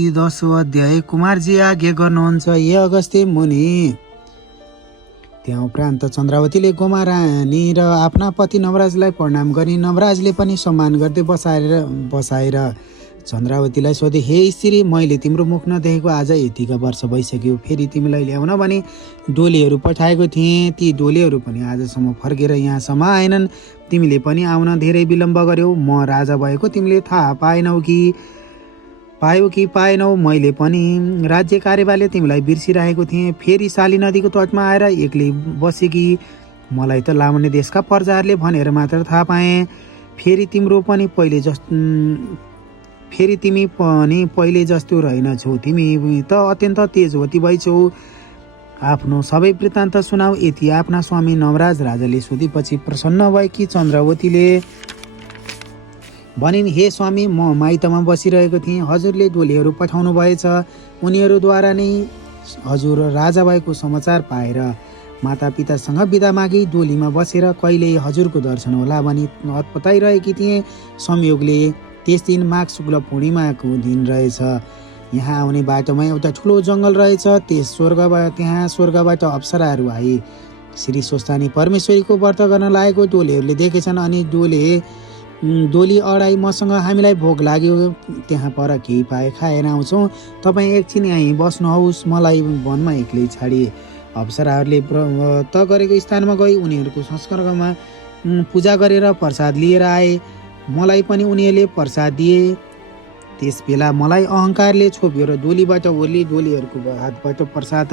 10औं अध्याय कुमारजी आज्ञा गर्नुहुन्छ हे अगस्त्य मुनि। त्यहाँ उपरान्त चन्द्रावतीले गोमा रानी र आफ्ना पति नवराजलाई प्रणाम गरी नवराजले पनि सम्मान गर्दै बसाएर चन्द्रावतीलाई सोधे, हे स्त्री, मैले तिम्रो मुख नदेखेको आज यतिका वर्ष भइसक्यो। फेरि तिमीलाई ल्याउन भने डोलीहरू पठाएको थिएँ, ती डोलीहरू पनि आजसम्म फर्केर यहाँसम्म आएनन्। तिमीले पनि आउन धेरै विलम्ब गर्यौ। म राजा भएको तिमीले थाहा पायो कि पाएनौ? मैले पनि राज्य कार्यभारले तिमीलाई बिर्सिरहेको थिएँ। फेरि शाली नदीको तटमा आएर एक्लै बसेकी मलाई त लावण्य देशका प्रजाहरूले भनेर मात्र थाहा पाएँ। फेरि तिमी पनि पहिले जस्तो रहेनछौ। तिमी त अत्यन्त तेजवती भइछौ। आफ्नो सबै वृत्तान्त सुनाऊ। यति आफ्ना स्वामी नवराज राजाले सोधेपछि प्रसन्न भएकी चन्द्रावतीले भनिन्, हे स्वामी, म माइतमा बसिरहेको थिएँ। हजुरले डोलीहरू पठाउनु भएछ। उनीहरूद्वारा नै हजुर राजा भएको समाचार पाएर मातापितासँग बिदा मागी डोलीमा बसेर कहिल्यै हजुरको दर्शन होला भनी हतपताइरहेकी थिएँ। संयोगले त्यस दिन माघ शुक्ल पूर्णिमाको दिन रहेछ। यहाँ आउने बाटोमा एउटा ठुलो जङ्गल रहेछ। त्यहाँ स्वर्गबाट अप्सराहरू आए। श्री स्वस्थानी परमेश्वरीको व्रत गर्न लागेको डोलीहरूले देखेछन् अनि डोली अडाई मसँग हामीलाई भोग लाग्यो, त्यहाँ पर केही पाए खाएर आउँछौँ, तपाईँ एकछिन यहीँ बस्नुहोस्, मलाई वनमा एक्लै छाडे। अप्सराहरूले व्रत गरेको स्थानमा गई उनीहरूको संस्कारमा पूजा गरेर प्रसाद लिएर आए। मलाई पनि उनीहरूले प्रसाद दिए। त्यस बेला मलाई अहङ्कारले छोप्यो र डोलीबाट ओर्ली डोलीहरूको हातबाट प्रसाद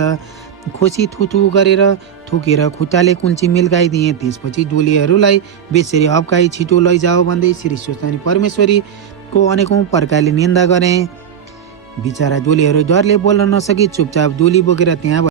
खोसी थुथु गरेर थुकेर खुट्टाले कुल्ची मिल्काइदिए। त्यसपछि डोलीहरूलाई बेसरी हप्काई छिटो लैजाओ भन्दै श्री स्वस्थानी परमेश्वरीको अनेकौं प्रकारले निन्दा गरे। बिचरा डोलीहरू डरले बोल्न नसकी चुपचाप डोली बोकेर त्यहाँ